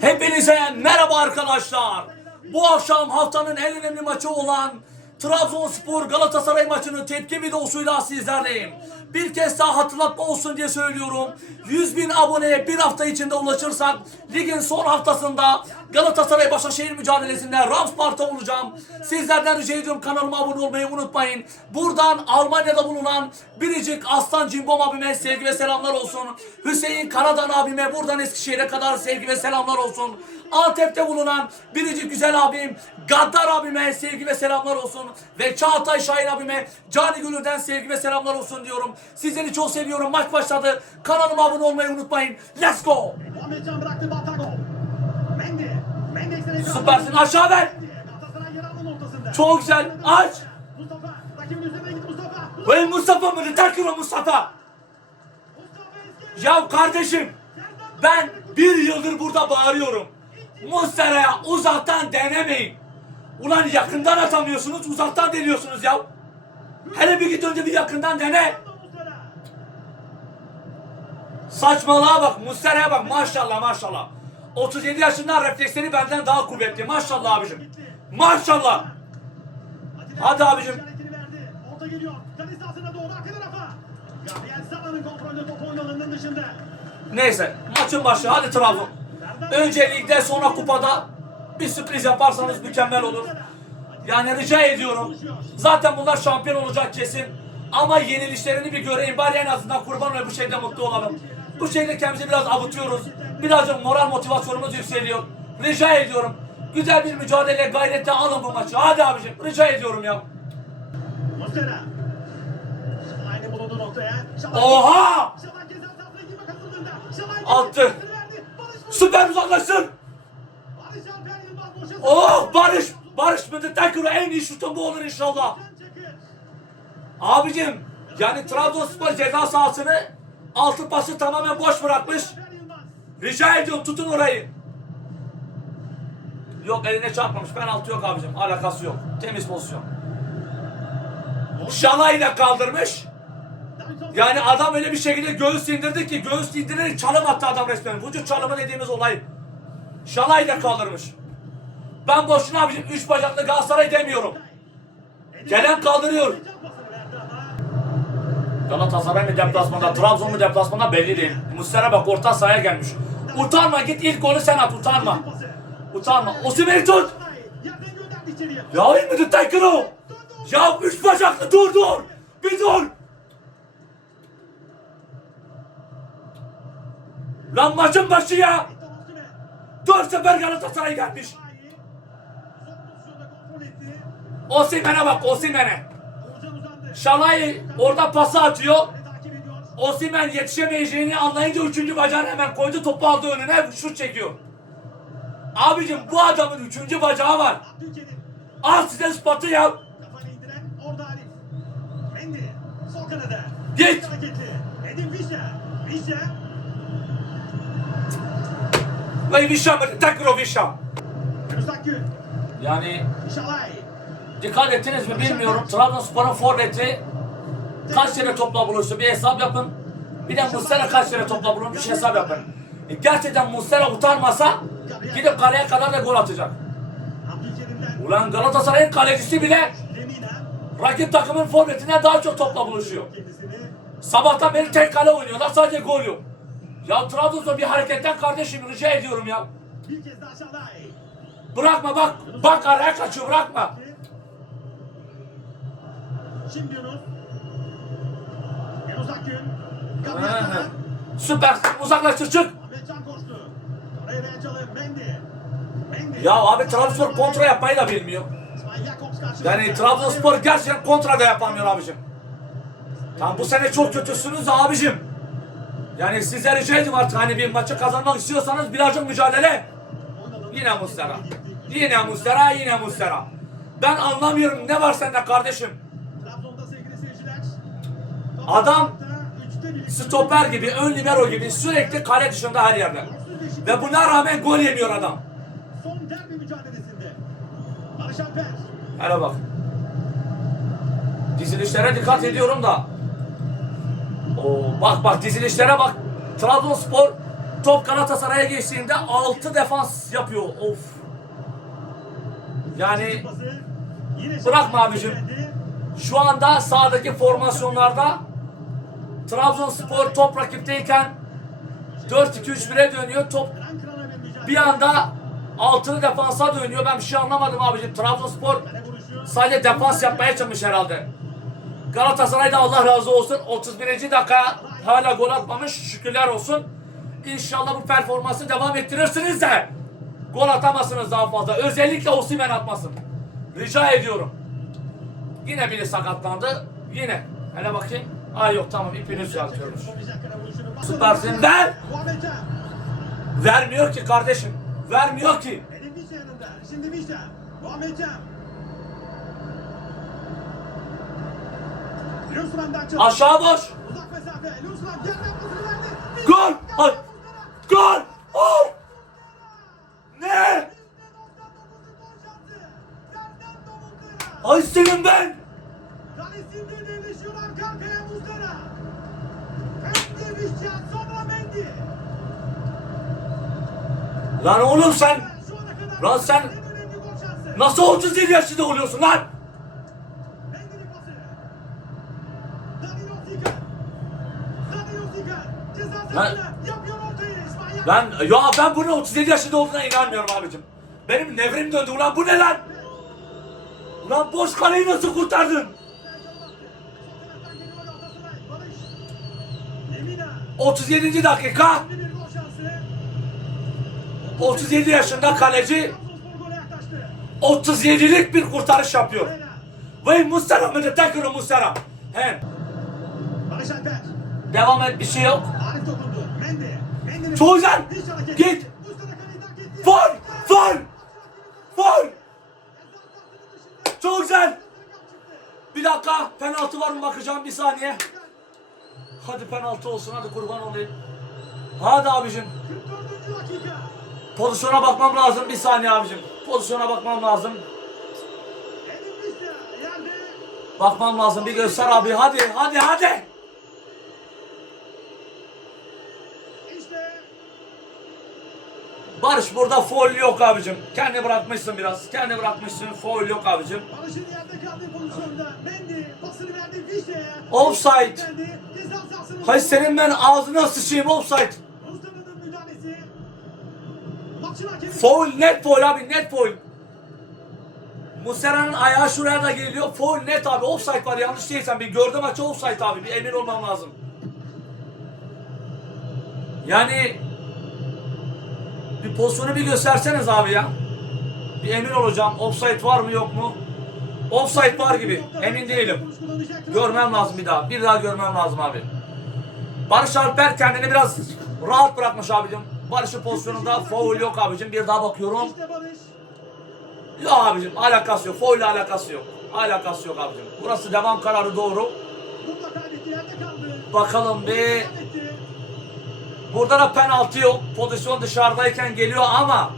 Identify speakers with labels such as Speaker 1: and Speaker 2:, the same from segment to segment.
Speaker 1: Hepinize merhaba arkadaşlar. Bu akşam haftanın en önemli maçı olan Trabzonspor Galatasaray maçının tepki videosuyla sizlerleyim. Bir kez daha hatırlatma olsun diye söylüyorum. 100 bin aboneye bir hafta içinde ulaşırsak ligin son haftasında Galatasaray Başakşehir mücadelesinde Ramspark'ta olacağım. Sizlerden rica ediyorum kanalıma abone olmayı unutmayın. Buradan Almanya'da bulunan Biricik Aslan Cimbom abime sevgi ve selamlar olsun. Hüseyin Karadan abime buradan Eskişehir'e kadar sevgi ve selamlar olsun. Antep'te bulunan Biricik Güzel abim Gaddar abime sevgi ve selamlar olsun. Ve Çağatay Şahin abime Cani Gönül'den sevgi ve selamlar olsun diyorum. Sizleri çok seviyorum. Maç başladı. Kanalıma abone olmayı unutmayın. Let's go! Süpersin aşağı ver. Çok güzel. Aç.
Speaker 2: Gitti Mustafa.
Speaker 1: Mı? Terk o Mustafa. Ya kardeşim ben bir yıldır burada bağırıyorum. Muslera'ya uzaktan denemeyin. Ulan yakından atamıyorsunuz uzaktan deniyorsunuz ya. Hele bir git önce bir yakından dene. Saçmalığa bak Muslera'ya bak maşallah maşallah. 37 yaşında refleksleri benden daha kuvvetli maşallah abicim. Maşallah. Hadi abicim. Neyse maçın başı hadi Trabzon. Önce ligde sonra kupada bir sürpriz yaparsanız mükemmel olur. Yani rica ediyorum. Zaten bunlar şampiyon olacak kesin. Ama yenilişlerini bir göreyim. Bari en azından kurban olayım bu şeyde mutlu olalım. Bu şeyde kendimizi biraz avutuyoruz. Birazcık moral motivasyonumuz yükseliyor. Rica ediyorum. Güzel bir mücadele gayretle alın bu maçı. Hadi abicim rica ediyorum ya. Oha! Attı. Süper
Speaker 2: boşa
Speaker 1: Oh Barış! Barış Mıdıtakür'ü en iyi şutun bu olur inşallah. Abicim yani Trabzonspor ceza sahasını altı pası tamamen boş bırakmış. Rica ediyorum tutun orayı. Yok eline çarpmamış. Penaltı yok abicim. Alakası yok. Temiz pozisyon. Şalayla kaldırmış. Yani adam öyle bir şekilde göğüs indirdi ki göğüs indirerek çalım attı adam resmen. Vücut çalımı dediğimiz olay. Şalayla kaldırmış. Ben boşuna abicim üç bacaklı Galatasaray demiyorum. Gelen kaldırıyor. Galatasaray mı deplasmanda, Trabzon mu deplasmanda belli değil. Muslera bak orta sahaya gelmiş. Utanma git ilk golü sen at utanma. Utanma. Osimhen'i tut. Ya İlmi Taykır o. Ya üç bacaklı dur dur. Bir dur. Lan maçın başı ya. Dört sefer Galatasaray gelmiş. Osimhen'e bak
Speaker 2: uzandı.
Speaker 1: Şalay orada pası atıyor. Osimhen yetişemeyeceğini anlayınca üçüncü bacağını hemen koydu topu aldı önüne şut çekiyor. Abicim bu adamın üçüncü bacağı var. Al size spatı ya. Git.
Speaker 2: Hareketli. Edin Fischer. Fischer.
Speaker 1: Vay Vişam, Takro Vişam.
Speaker 2: Yunus Akgün.
Speaker 1: Yani dikkat ettiniz mi bilmiyorum. Trabzonspor'un forveti kaç kere topla buluştu bir hesap yapın. Bir de Muslera kaç kere topla bulunmuş hesap yapın. E, gerçekten Muslera utanmasa gidip kaleye kadar da gol atacak. Ulan Galatasaray'ın kalecisi bile rakip takımın forvetine daha çok topla buluşuyor. Sabahtan beri tek kale oynuyorlar sadece gol yok. Ya Trabzonspor bir hareketten kardeşim rica ediyorum ya.
Speaker 2: Bir kez daha Şalay.
Speaker 1: Bırakma bak. Bak araya kaçıyor bırakma.
Speaker 2: Şimdi Yunus. Yunus Akgün. Gabriel
Speaker 1: Süper. Uzaklaştır çık.
Speaker 2: Ahmet Can koştu. Oraya Çalı. Mendy. Mendy.
Speaker 1: Ya abi Trabzonspor kontra yapmayı da bilmiyor. Yani Trabzonspor gerçekten kontra da yapamıyor abicim. Tam bu sene çok kötüsünüz abicim. Yani size rica ediyorum artık hani bir maçı kazanmak istiyorsanız birazcık mücadele. Yine Muslera. Yine Muslera, yine Muslera. Ben anlamıyorum ne var sende kardeşim. Adam. Stoper gibi, ön libero gibi sürekli kale dışında her yerde. Ve buna rağmen gol yemiyor adam.
Speaker 2: Son derbi mücadelesinde. Barış Alper.
Speaker 1: Hele bak. Dizilişlere dikkat ediyorum da. Oo, bak bak dizilişlere bak. Trabzonspor Top Galatasaray'a geçtiğinde 6 defans yapıyor. Of. Yani Bırakma abicim. Şu anda sahadaki formasyonlarda Trabzonspor top rakipteyken 4-2-3-1'e dönüyor. Top
Speaker 2: bir
Speaker 1: anda altılı defansa dönüyor. Ben bir şey anlamadım abicim. Trabzonspor sadece defans yapmaya çalışmış herhalde. Galatasaray da Allah razı olsun 31. dakika hala gol atmamış. Şükürler olsun. İnşallah bu performansı devam ettirirsiniz de gol atamazsınız daha fazla. Özellikle Osimhen atmasın. Rica ediyorum. Yine biri sakatlandı. Yine. Hele bakayım. Ay yok tamam ipini.
Speaker 2: Pası
Speaker 1: Süpersin. Ver! Vermiyor ki kardeşim. Vermiyor ki.
Speaker 2: Şimdi Vişça. Muhammed
Speaker 1: Aşağı boş. Gol! Ay! Gol! Oh! Ne? Ay senin ben!
Speaker 2: Kalesinde devleşiyor arka arkaya Muslera. Önce Vişça sonra Mendy.
Speaker 1: Lan oğlum sen Lan sen- nasıl 37 yaşında oluyorsun lan?
Speaker 2: Mendy'nin pası. Danilo Ziga. Danilo Ziga. Ceza sahasına yapıyor ortayı. İsmail
Speaker 1: Lan ya ben bunun 37 yaşında olduğuna inanmıyorum abicim. Benim nevrim döndü ulan bu ne lan? Ulan boş kaleyi nasıl kurtardın? 37. dakika. 37 yaşında kaleci 37'lik bir kurtarış yapıyor. Mı de tekrar Mustara. Hem. Devam et bir şey yok.
Speaker 2: Hareket.
Speaker 1: Git. Faul! Faul! Faul! Çok güzel. Bir dakika penaltı var mı bakacağım bir saniye. Hadi penaltı olsun hadi kurban olayım. Hadi abicim.
Speaker 2: 44. dakika.
Speaker 1: Pozisyona bakmam lazım bir saniye abicim. Pozisyona bakmam lazım. Bakmam lazım bir göster abi hadi hadi hadi. Barış burada foul yok abicim. Kendi bırakmışsın biraz. Kendi bırakmışsın foul yok abicim.
Speaker 2: Barış'ın yerde kaldığı pozisyonda Mendy pasını verdi Vişça'ya.
Speaker 1: Offside.
Speaker 2: Geldi. Ceza sahasının
Speaker 1: Hay senin ben ağzına sıçayım offside. Foul net foul abi net foul. Muslera'nın ayağı şuraya da geliyor. Foul net abi. Offside var yanlış değilsen. Bir gördüm maçı offside abi. Bir emin olmam lazım. Yani bir pozisyonu bir gösterseniz abi ya. Bir emin olacağım. Offside var mı yok mu? Offside var gibi. Emin değilim. Görmem lazım bir daha. Bir daha görmem lazım abi. Barış Alper kendini biraz rahat bırakmış abicim. Barış'ın pozisyonunda foul yok abicim. Bir daha bakıyorum. Yok abicim alakası yok. Foul ile alakası yok. Alakası yok abicim. Burası devam kararı doğru. Bakalım bir. Burada da penaltı yok. Pozisyon dışarıdayken geliyor ama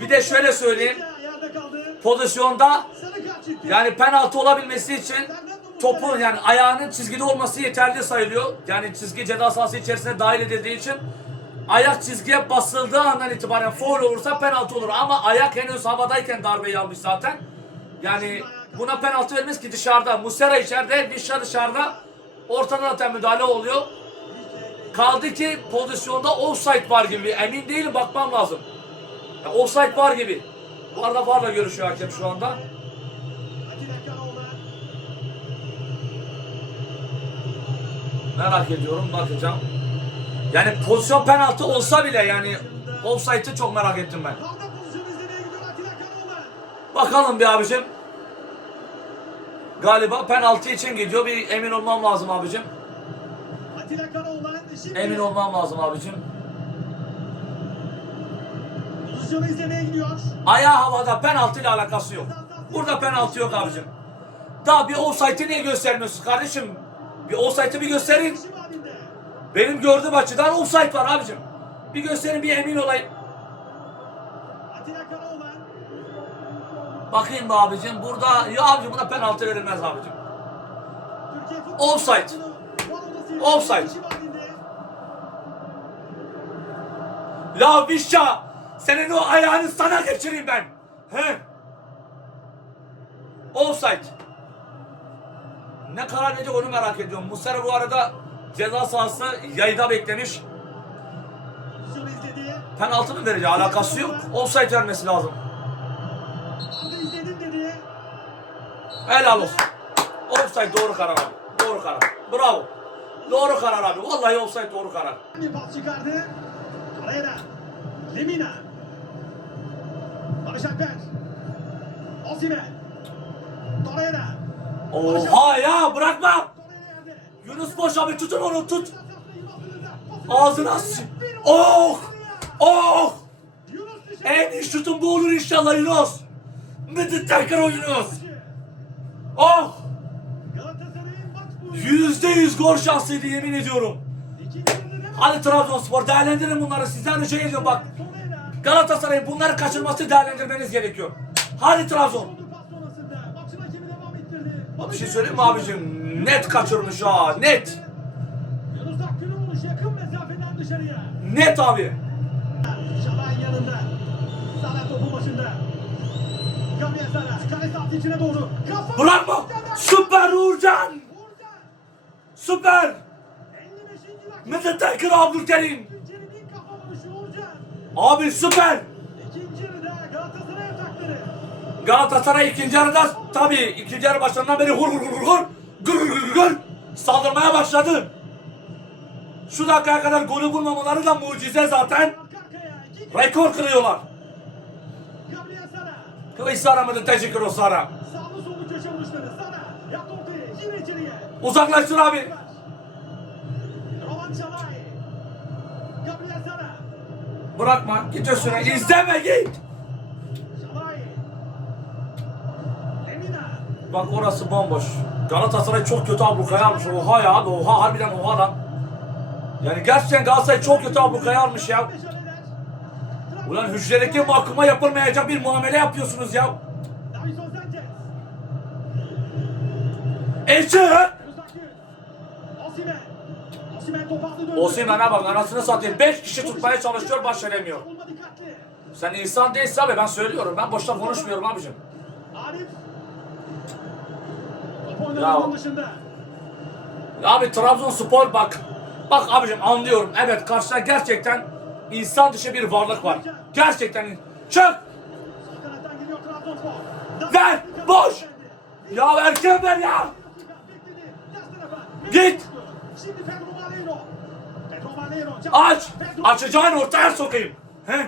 Speaker 1: Bir de şöyle söyleyeyim. Pozisyonda yani penaltı olabilmesi için topun yani ayağının çizgide olması yeterli sayılıyor. Yani çizgi ceza sahası içerisine dahil edildiği için ayak çizgiye basıldığı andan itibaren foul olursa penaltı olur ama ayak henüz havadayken darbeyi almış zaten. Yani buna penaltı vermez ki dışarıda. Muslera içeride, Vişça dışarıda. Ortada zaten müdahale oluyor. Kaldı ki pozisyonda offside var gibi. Emin değilim bakmam lazım. Ya offside var gibi. Bu arada VAR'la görüşüyor hakem şu anda. Merak ediyorum bakacağım. Yani pozisyon penaltı olsa bile yani offside'ı çok merak ettim ben. Bakalım bir abicim. Galiba penaltı için gidiyor. Bir emin olmam lazım abicim.
Speaker 2: Atilla Karaoğlan şimdi
Speaker 1: Emin olmam lazım abicim.
Speaker 2: pozisyonu izlemeye gidiyor.
Speaker 1: Ayağı havada penaltı ile alakası yok. Burada penaltı yok abicim. Daha bir offside'ı niye göstermiyorsun kardeşim? Bir offside'ı bir gösterin. Benim gördüğüm açıdan offside var abicim. Bir gösterin bir emin olayım.
Speaker 2: Atilla Karaoğlan.
Speaker 1: Bakayım be abicim burada ya abicim buna penaltı verilmez abicim. Offside. Offside. La Vişça! Senin o ayağını sana geçireyim ben. He? Offside. Ne karar verecek onu merak ediyorum. Muslera bu arada ceza sahası yayda beklemiş. Penaltı mı verecek? Alakası yok. Offside vermesi lazım. Helal olsun. Offside doğru karar abi. Doğru karar. Bravo. Doğru karar abi. Vallahi offside doğru karar.
Speaker 2: Bir pas çıkardı. Torreira. Lemina. Barış Alper. Osimhen. Torreira.
Speaker 1: Oha ya bırakma. Yunus boş abi tutun onu tut.
Speaker 2: Ağzına
Speaker 1: Ağzına s- Oh! Oh!
Speaker 2: Dışarı.
Speaker 1: En iyi şutun bu olur inşallah Yunus. Mıdı tekrar o Yunus.
Speaker 2: Ah!
Speaker 1: Yüzde yüz gol şansıydı yemin ediyorum. Hadi Trabzonspor değerlendirin bunları. Sizden önce geliyorum bak. Galatasaray bunları kaçırması değerlendirmeniz gerekiyor. Hadi Trabzon. Bir şey söyleyeyim mi abicim? Net kaçırmış ha. Net. Net abi.
Speaker 2: Şaban yanında. Salah topu başında. Burak
Speaker 1: mı? Süper Uğurcan! Süper! Medetekir Abdülkerim! Abi süper!
Speaker 2: Galatasaray
Speaker 1: ikinci yarıda tabi ikinci yarı başlarından beri hur hur hur hur gır gır gır gır saldırmaya başladı. Şu dakikaya kadar golü bulmamaları da mucize zaten. Rekor kırıyorlar.
Speaker 2: Sara. Yaptı ortaya. Yine içeriye.
Speaker 1: Uzaklaşsın abi.
Speaker 2: Sara.
Speaker 1: Bırakma git üstüne izleme git. Bak orası bomboş. Galatasaray çok kötü ablukaya almış. Oha ya abi oha harbiden oha lan. Yani gerçekten Galatasaray çok kötü ablukaya almış ya. Ulan hücredeki mahkuma yapılmayacak bir muamele yapıyorsunuz ya.
Speaker 2: Döndü.
Speaker 1: Osimhen'e bak anasını satayım. 5 kişi tutmaya çalışıyor başaramıyor. Sen insan değilsin abi ben söylüyorum. Ben boşta konuşmuyorum abicim. Ya. Abi Trabzonspor bak. Bak abicim anlıyorum. Evet karşıda gerçekten insan dışı bir varlık var. Gerçekten çık! Ver! Boş! Ya erken ver ya! Git! Aç! Açacağın ortaya sokayım. He?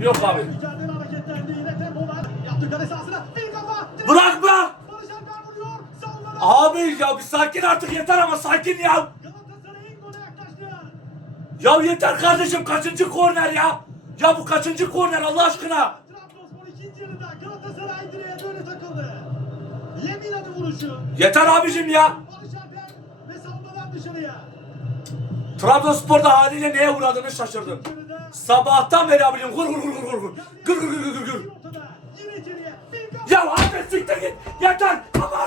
Speaker 1: Yok abi. Bırakma! Abi ya bir sakin artık yeter ama sakin ya. Ya yeter kardeşim kaçıncı korner ya? Ya bu kaçıncı korner Allah aşkına?
Speaker 2: Trabzonspor ikinci yarıda Galatasaray direğe böyle takıldı. Lemina'nın vuruşu.
Speaker 1: Yeter abicim ya.
Speaker 2: Barış Alper ve savunmadan dışarıya.
Speaker 1: Trabzonspor'da haliyle neye uğradığını şaşırdım. Sabahtan beri abicim. Gür gür gür gür gür.
Speaker 2: ortada. Yine içeriye. Bir kafa.
Speaker 1: Ya hadi siktir git. Yeter.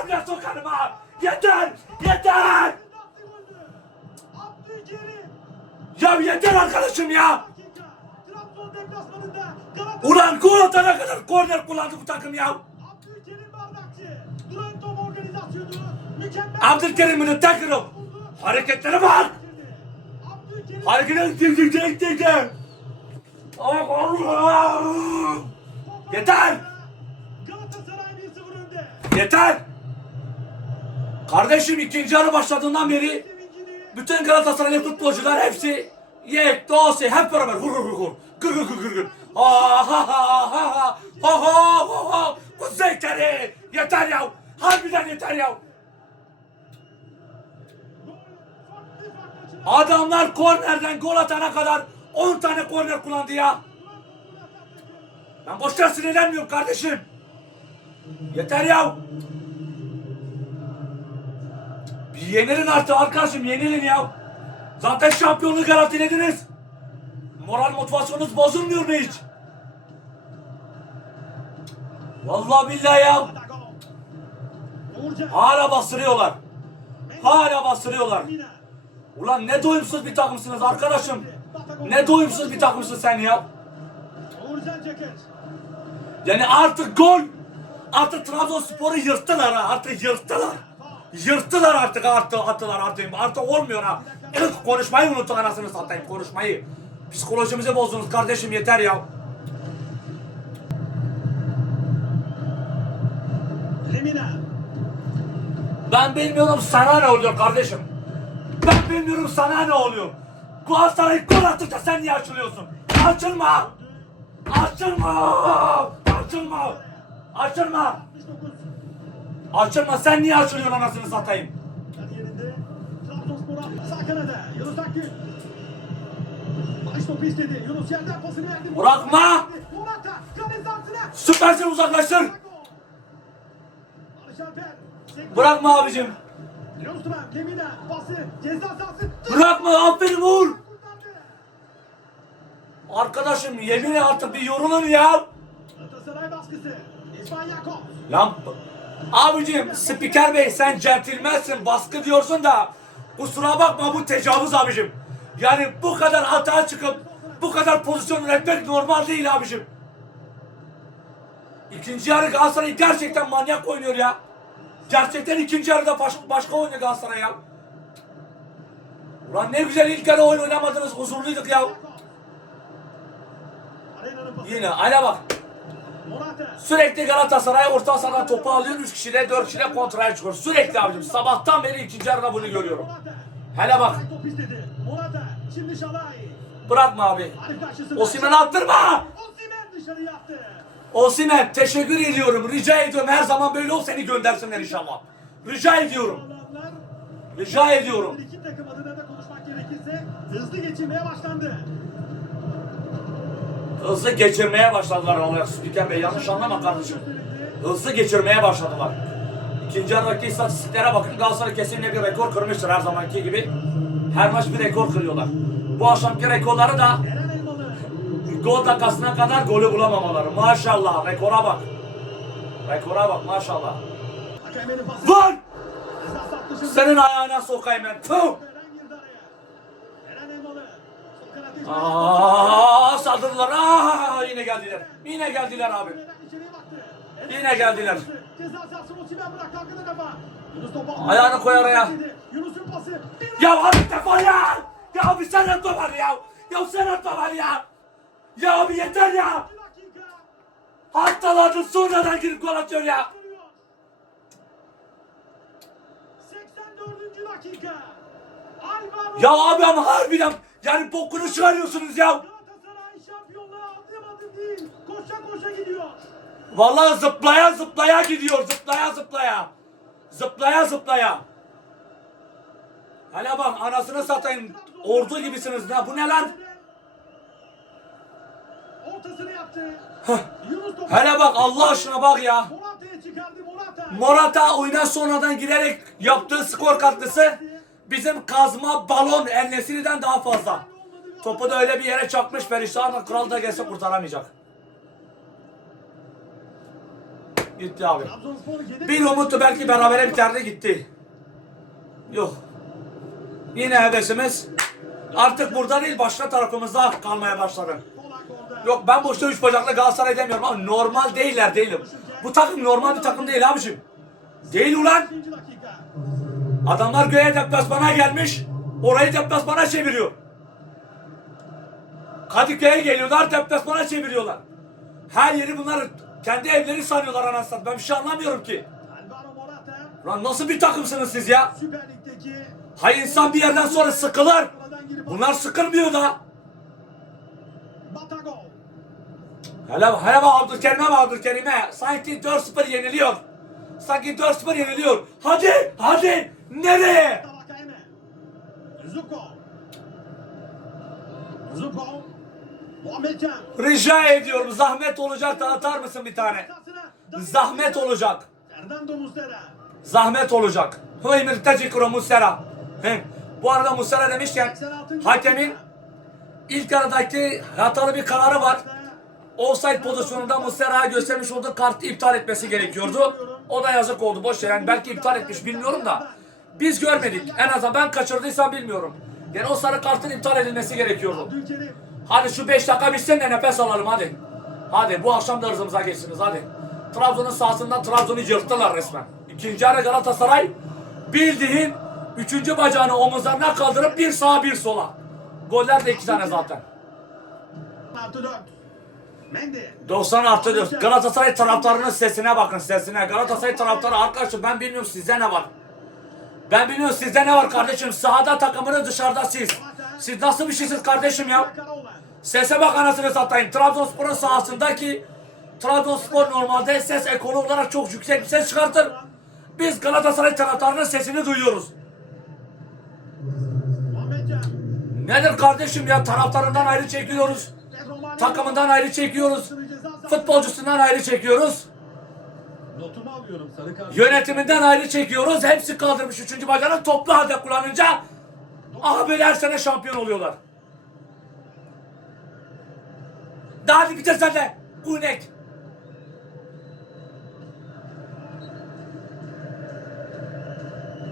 Speaker 1: Ya sokarım ha. Yeter. Yeter.
Speaker 2: Attı golü. Abdülkerim.
Speaker 1: Ya yeter arkadaşım ya.
Speaker 2: Galatasaray.
Speaker 1: Ulan gol atana kadar korner kullandı bu takım ya. Abdülkerim'in tekrar hareketlere bak. Hareketler dik dik dik dik. Allah! Yeter.
Speaker 2: Galatasaray 1-0 önde.
Speaker 1: Yeter. Kardeşim ikinci yarı başladığından beri bütün Galatasaraylı futbolcular hepsi yek, dosi hep beraber vur vur vur. Gır gır gır gır gır. Ha ha ha ha ha ha ha ha ha. Bu zevkleri yeter ya. Harbiden yeter ya. Adamlar kornerden gol atana kadar 10 tane korner kullandı ya. Ben boşuna sinirlenmiyorum kardeşim. Yeter ya. Bir yenilin artık arkadaşım yenilin ya. Zaten şampiyonluğu garantilediniz. Moral motivasyonunuz bozulmuyor mu hiç? Vallahi billahi ya. Hala bastırıyorlar. Hala bastırıyorlar. Ulan ne doyumsuz bir takımsınız arkadaşım. Ne doyumsuz bir takımsın sen ya. Yani artık gol. Artık Trabzonspor'u yırttılar ha. Artık yırttılar. Yırttılar artık artık attılar artık. Artık olmuyor ha. Konuşmayı unuttuk anasını satayım konuşmayı. Psikolojimizi bozdunuz kardeşim yeter ya. Ben bilmiyorum sana ne oluyor kardeşim. Ben bilmiyorum sana ne oluyor. Galatasaray gol attıkça sen niye açılıyorsun? Açılma! Açılma! Açılma! Açılma!
Speaker 2: 69.
Speaker 1: Açılma sen niye açılıyorsun anasını satayım?
Speaker 2: Kariyerinde Trabzonspor'a sağ kanada Yunus Akgün. Barış topu istedi. Yunus yerden pasını verdi.
Speaker 1: Bırakma!
Speaker 2: Morata kale sahasına.
Speaker 1: Süpersin uzaklaştır! Bırakma abicim!
Speaker 2: Lundström, Lemina, pası, ceza sahası.
Speaker 1: Bırakma aferin vur!
Speaker 2: Kurtardı.
Speaker 1: Arkadaşım yemin artık bir yorulun ya!
Speaker 2: Galatasaray baskısı. İsmail Yakup.
Speaker 1: Lan abicim spiker bey sen centilmensin baskı diyorsun da kusura bakma bu tecavüz abicim. Yani bu kadar hata çıkıp bu kadar pozisyon üretmek normal değil abicim. İkinci yarı Galatasaray gerçekten manyak oynuyor ya. Gerçekten ikinci yarıda baş, başka oynuyor Galatasaray ya. Ulan ne güzel ilk yarı oyun oynamadınız huzurluyduk ya. Yine ayna bak. Sürekli Galatasaray orta sahadan topu alıyor. 3 kişiyle 4 kişiyle kontraya çıkıyor. Sürekli abicim. Sabahtan beri ikinci yarıda bunu görüyorum. Hele bak. Bırakma abi. Osimhen'i attırma.
Speaker 2: Osimhen
Speaker 1: teşekkür ediyorum. Rica ediyorum. Her zaman böyle ol seni göndersinler inşallah. Rica ediyorum. Rica ediyorum.
Speaker 2: İki takım adına da konuşmak gerekirse hızlı geçirmeye başlandı.
Speaker 1: Hızlı geçirmeye başladılar Allah Spiker Bey. Yanlış anlama kardeşim. Hızlı geçirmeye başladılar. İkinci yarıdaki istatistiklere bakın. Galatasaray kesinlikle bir rekor kırmıştır her zamanki gibi. Her maç bir rekor kırıyorlar. Bu akşamki rekorları da. Gol dakikasına kadar golü bulamamaları. Maşallah rekora bak. Rekora bak maşallah.
Speaker 2: Dışında.
Speaker 1: Senin ayağına sokayım ben. Tüh! Aa saldırdılar. Aa yine geldiler. Yine geldiler abi. Yine geldiler. Ayağını koy araya.
Speaker 2: Yunus'un pası.
Speaker 1: Ya abi defol ya! Ya abi sen atma var ya! Ya sen atma var ya! Ya abi yeter ya! Haftalardır sonradan girip gol atıyor ya!
Speaker 2: 84. dakika.
Speaker 1: Ya abi ama harbiden yani bokunu çıkarıyorsunuz ya!
Speaker 2: Galatasaray şampiyonluğu adım adım değil. Koşa koşa gidiyor.
Speaker 1: Vallahi zıplaya zıplaya gidiyor, zıplaya zıplaya. Zıplaya zıplaya. Hele bak anasını satayım. Ordu gibisiniz ya. Bu ne lan?
Speaker 2: Ortasını yaptı.
Speaker 1: Hele bak Allah aşkına bak ya.
Speaker 2: Morata'ya çıkardı Morata.
Speaker 1: Morata oyuna sonradan girerek yaptığı skor katkısı bizim kazma balon Ennesiri'den daha fazla. Topu da öyle bir yere çakmış Perişan'la kral da gelse kurtaramayacak. Gitti abi. Bir umuttu belki berabere biterdi gitti. Yok. Yine hevesimiz artık burada değil başka tarafımızda kalmaya başladı. Yok ben boşta üç bacaklı Galatasaray demiyorum ama normal değiller değilim. Bu takım normal bir takım değil abicim. Değil ulan.
Speaker 2: 5. dakika.
Speaker 1: Adamlar göğe deplasmana gelmiş. Orayı deplasmana çeviriyor. Kadıköy'e geliyorlar deplasmana çeviriyorlar. Her yeri bunlar kendi evleri sanıyorlar anasını. Ben bir şey anlamıyorum ki. Lan nasıl bir takımsınız siz ya? Hay insan bir yerden sonra sıkılır. Bunlar sıkılmıyor da. Hele hele bak Abdülkerim'e bak Abdülkerim'e. Sanki 4-0 yeniliyor. Sanki 4-0 yeniliyor. Hadi hadi. Nereye? Rica ediyorum zahmet olacak da atar mısın bir tane? Zahmet olacak. Zahmet olacak. Hıy mürtecikro Muslera. He. Bu arada Muslera demişken
Speaker 2: 86.
Speaker 1: hakemin ilk aradaki hatalı bir kararı var. Offside pozisyonunda Muslera'ya göstermiş olduğu kartı iptal etmesi gerekiyordu. O da yazık oldu. Boş. Yani belki iptal etmiş bilmiyorum da. Biz görmedik. En azından ben kaçırdıysam bilmiyorum. Yani o sarı kartın iptal edilmesi gerekiyordu. Hadi şu 5 dakika bitsin de nefes alalım hadi. Hadi bu akşam da hırzımıza geçsiniz hadi. Trabzon'un sahasından Trabzon'u yırttılar resmen. İkinci yarı Galatasaray bildiğin üçüncü bacağını omuzlarına kaldırıp bir sağa bir sola. Goller de iki tane zaten.
Speaker 2: Artı 4. Mendy.
Speaker 1: 90 artı 4. Galatasaray taraftarının sesine bakın sesine. Galatasaray taraftarı arkadaşım ben bilmiyorum sizde ne var. Ben bilmiyorum sizde ne var kardeşim. Sahada takımını dışarıda siz. Siz nasıl bir şeysiniz kardeşim ya? Sese bak anasını satayım. Trabzonspor'un sahasındaki Trabzonspor normalde ses ekolu olarak çok yüksek bir ses çıkartır. Biz Galatasaray taraftarının sesini duyuyoruz. Nedir kardeşim ya taraftarından ayrı çekiyoruz. Takımından ayrı çekiyoruz. Futbolcusundan ayrı çekiyoruz.
Speaker 2: Notumu alıyorum sarı kart.
Speaker 1: Yönetiminden ayrı çekiyoruz. Hepsi kaldırmış üçüncü bacağını toplu halde kullanınca böyle her sene şampiyon oluyorlar. Daha hadi bitir sen de. Unek.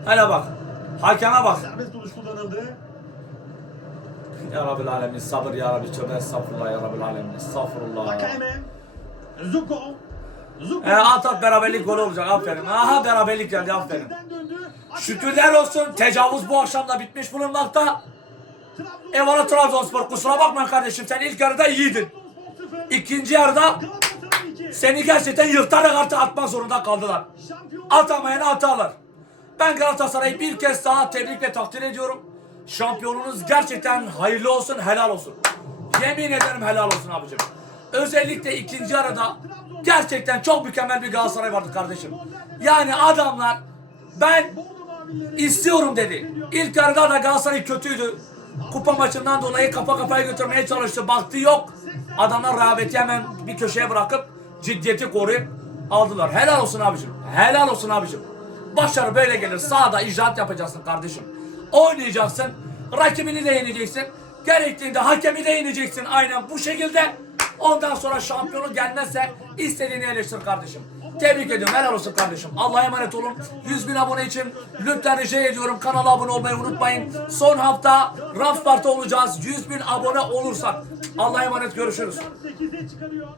Speaker 1: Hele bak. Hakeme bak.
Speaker 2: Serbest duruş kullanıldı.
Speaker 1: Ya Rabbil Alemin sabır ya Rabbi tövbe estağfurullah ya Rabbil Alemin estağfurullah.
Speaker 2: Vakayeme. Zuko. Zuko.
Speaker 1: E, at at beraberlik golü olacak aferin. Aha beraberlik geldi aferin. Şükürler olsun tecavüz bu akşam da bitmiş bulunmakta. Eyvallah Trabzonspor kusura bakma kardeşim sen ilk yarıda iyiydin. İkinci yarıda seni gerçekten yırtarak artık atmak zorunda kaldılar. Atamayana atarlar. Ben Galatasaray'ı bir kez daha tebrik ve takdir ediyorum. Şampiyonunuz gerçekten hayırlı olsun, helal olsun. Yemin ederim helal olsun abicim. Özellikle ikinci yarıda gerçekten çok mükemmel bir Galatasaray vardı kardeşim. Yani adamlar ben. İstiyorum dedi. İlk yarıda da Galatasaray kötüydü. Kupa maçından dolayı kafa kafaya götürmeye çalıştı. Baktı yok. Adamlar rağbeti hemen bir köşeye bırakıp ciddiyeti koruyup aldılar. Helal olsun abicim. Helal olsun abicim. Başarı böyle gelir. Sahada icraat yapacaksın kardeşim. Oynayacaksın. Rakibini de yeneceksin. Gerektiğinde hakemi de yeneceksin. Aynen bu şekilde. Ondan sonra şampiyonu gelmezse istediğini eleştir kardeşim. Tebrik ediyorum. Helal olsun kardeşim. Allah'a emanet olun. 100 bin abone için lütfen rica ediyorum. Kanala abone olmayı unutmayın. Son hafta Rafspar'ta olacağız. 100 bin abone olursak. Allah'a emanet görüşürüz.
Speaker 2: 8'e çıkarıyor.